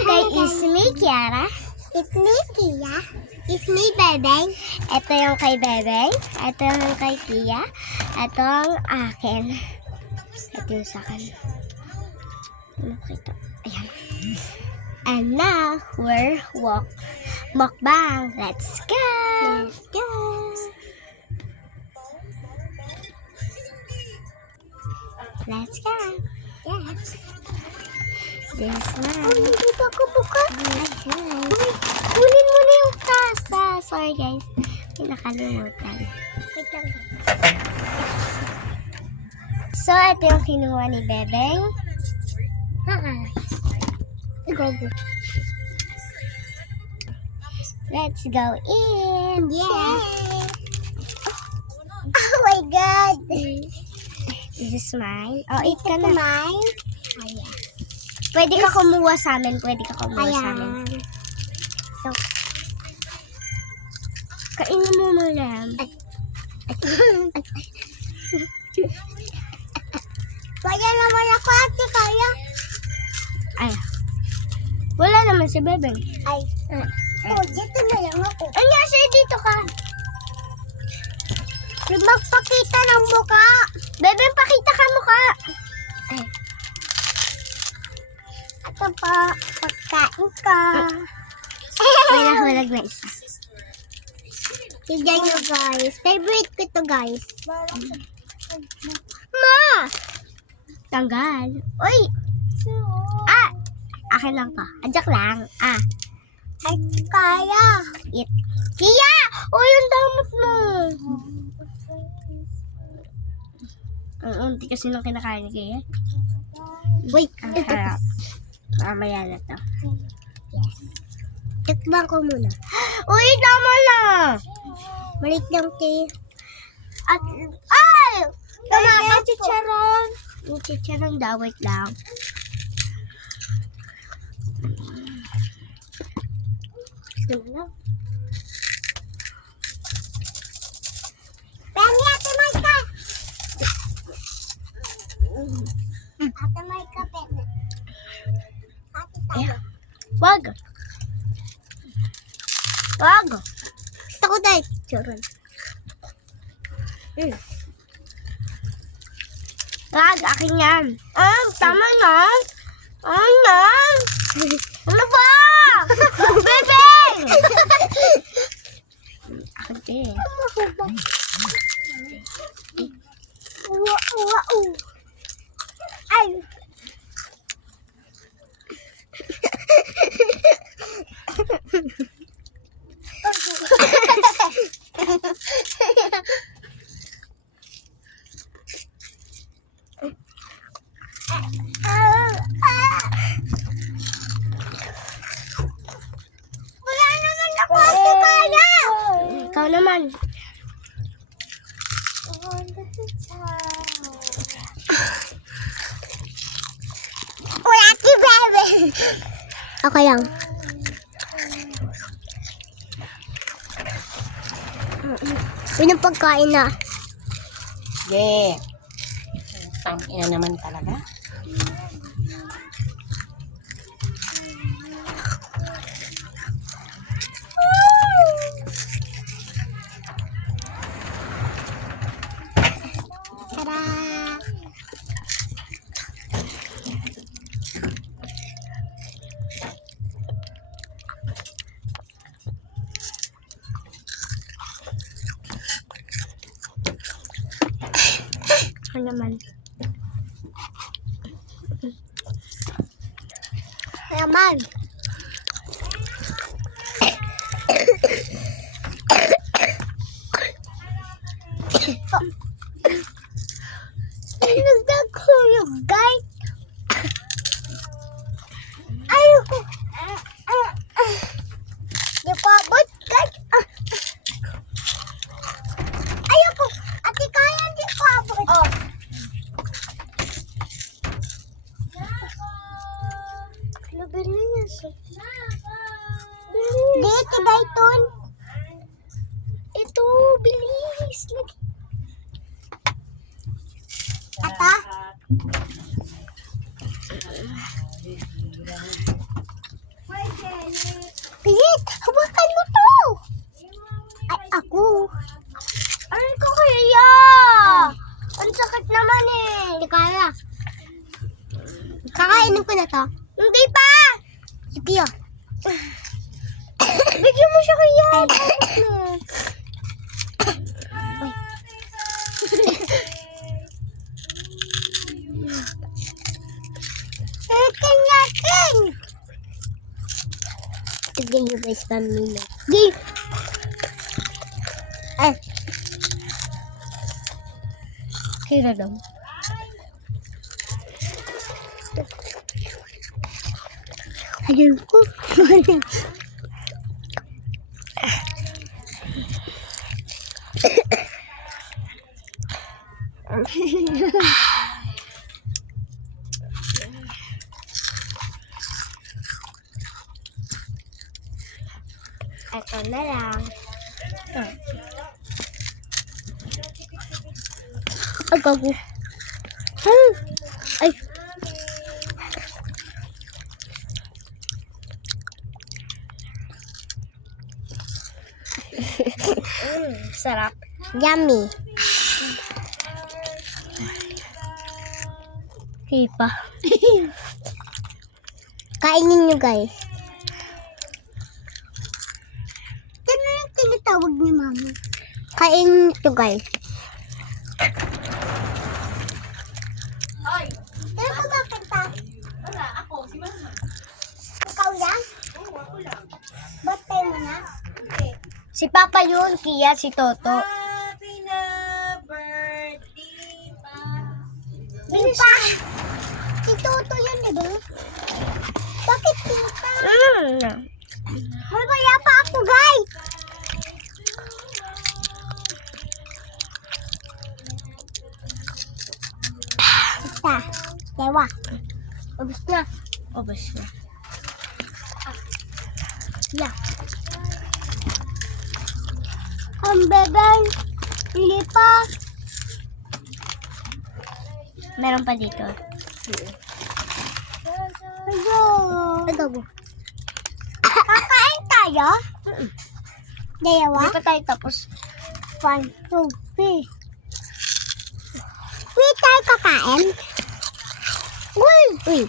Hi, it's me, Kiara. It's me, Kia. It's me, Bebeng. Ito yung kay Bebeng. Ito yung kay Kia. Ito ang akin. Ito yung sa akin. Nakita. Ayan. And now, we're mukbang. Let's go! Let's go. Let's go! Yes. This one. Oh, hindi pa ako buka. Kunin mo na yung tasa. Sorry guys. May nakalimutan. Wait lang. So, ito yung kinuha ni Bebeng. Go. Let's go in. Yes. Oh my God. This is mine. Oh, eat ka na. Mine. Ayan. Pwede ka kumuha sa amin. Pwede ka kumuha sa amin. Ayan. So, kainin mo muna. Kaya naman ako, ate, kaya. Ay. Wala naman si Bebeng. Ay. Oh, dito na lang ako. Anya, siya dito ka. Magpakita ng mukha. Bebeng, pakita ka mukha. Ay. Ito pa, pagkain ka. Hulag na isa. Tignan nyo, guys. Favorite ko to, guys. Ma! Tanggal. Uy! Ah! Akin lang to. Adjak lang. Ah. Ay, kaya. Eat. Kia! Uy, yung damot mo. Ang unti kasi nung kinakain ni Kia. Wait. Ang harap. Mamaya na to. Yes. Tikman ko muna. Uy, tama na! Malit lang, te. At, ay! Tama Ay, ba, chicharon? Yung chicharon daw, wait lang. Penny, ate Maika. Ate Maika, Penny. Ate tayo. Wag! Wag! Gusto ko dahil. Chicharon. Wag, akin yan. Ah, tama na. Ay na. Ano ba? Bebe! Akin din. Uwa, uwa, Ay. Wala naman ako, ate kaya. Ikaw naman. Wala si Bebe. Okay lang. Yun ang pagkain na. Yeah. Tangina naman talaga. Tara. Ano naman? Naman. Ay, nagdagulog, guys. Ayoko. Di ko abot, guys. Ayoko. Ate, kaya di ko abot. Oh. Ano ba na yan? Dito, Dayton. Ito, bilis. Ata? Hawakan mo to! Ay, ako. Aray ko kaya! Ang sakit naman eh. Hindi kaya. Kakainin ko na to. Hindi pa! Sige ah. Bigyan mo siya kaya. Akin natin! Tignan niyo guys, pamilya. Di! Ay, Kira daw. ayun ko. Ito na lang. Ay, gago. Ay. Sarap. Yummy. Hipa. Kainin nyo guys. Ano yung tinatawag ni mama? Kainin nyo guys. Ano ko ba kanta? Wala, ako, si Mama. Ikaw yan? Oo, ako lang. Ba't tayo mo na? Si Papa yun, Kia, si Toto. Happy na birthday pa. Di pa! Si Toto yan, di ba? Bakit tita? May kaya pa ako guys! Tita, dewa. Ubus na. Obos na. Yeah. Ang bebeng, hindi pa. Meron pa dito. Ay, gago. Kakain tayo? Dalawa? Hindi pa tayo tapos. 1, 2, 3. Wait tayo kakain? Uy! Uy!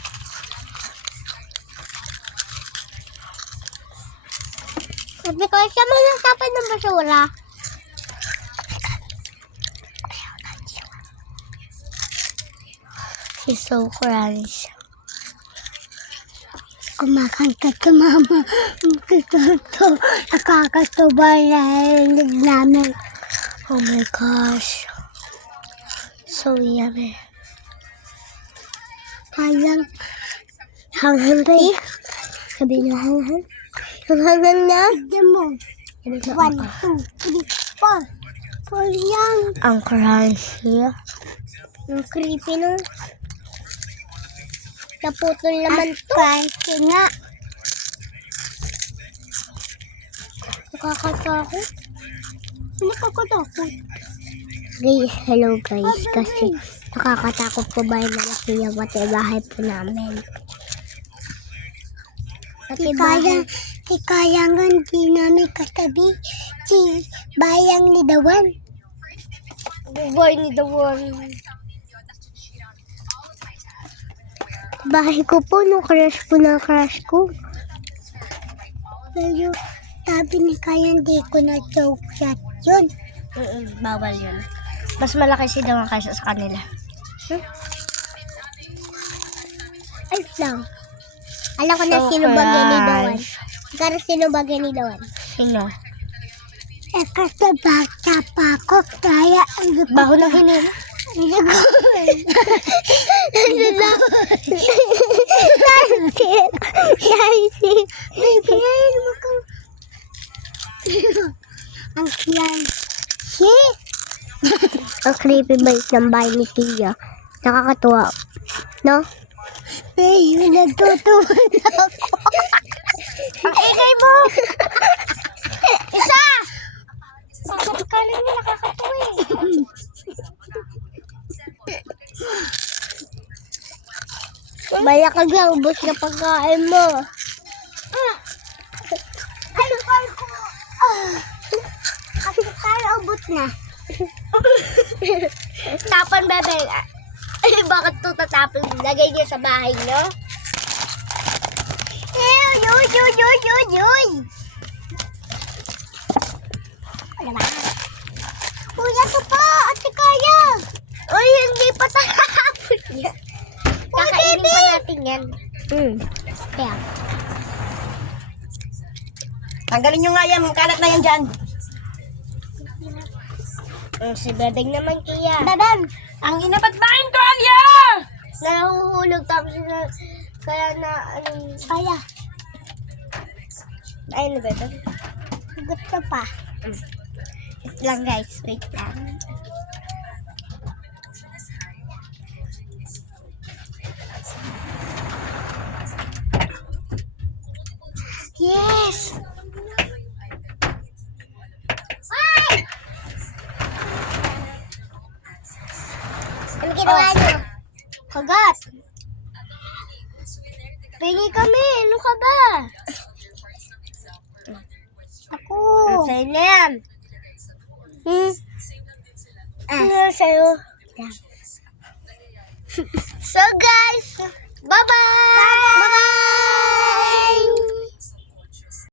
Sabi ko, siya mo ng tapay ng basura. He's so crunch. Kumakanta ka, mama. Ito, nakakatuba na hilig namin. Oh my gosh. So yummy. Hayang. Hanghang ka eh. Sabi niyo hanghang. Hanghang na. Tignan mo. 1, 2, 3, 4. 4 yan. Ang crunchy. Ang creepy no. Naputol naman to. Kasi nga. Nakakatakot. Nakakatakot. Guys, hello guys. Kasi nakakatakot po ba yung mga siyawat sa bahay po namin. Di kaya nga hindi namin katabi si bayang ni Dawan. Boy ni the one. Bahay ko po, nung crush po na crush ko. Pero sabi ni Kaya hindi ko na joke shot yun. Bawal yun. Mas malaki si Dawan kaysa sa kanila. Ay lang. Alam ko na So sino bagay ni Dawan. crush. Pero sino bagay ni Dawan? Sino? Eh kasi bata pa ako, kaya ano pa Baho ng hinila. ano lang? Nancy, baby, ayun mo ka. Ang crunchy. Ang creepy bite ng bahay ni Tia. Nakakatuwa. No? Baby, nagtutuwa na ako. Ang ingay mo! Isa! Sasabikalin mo, nakakatuwa eh. Bala ka lang, ubos na pagkain mo. Ay, Kasi tayo ubot na. Tapon, bebe. Ay, bakit ito tatapon? Lagay niyo sa bahay niyo? Yoy! Ano ba? Kuya ko po! Ate Kaya! Uy, hindi pa tatapon yan. Kakainin pa natin yan. Kaya. Tanggalin nyo nga yan. Kalat na yan dyan. Si Bebeng naman kaya. Beben! Ang inabat ba yung tuwalya? Nahuhulog tapos kaya na Kaya. ayun na Bebeng. Hugot ka pa. Wait lang guys, wait lang. Yes! Ano ginawa niyo? Kagat! Pingi kami, ano ka ba? Ako! Sa'yo na yan. Ano sa'yo? So guys, bye-bye! Bye-bye!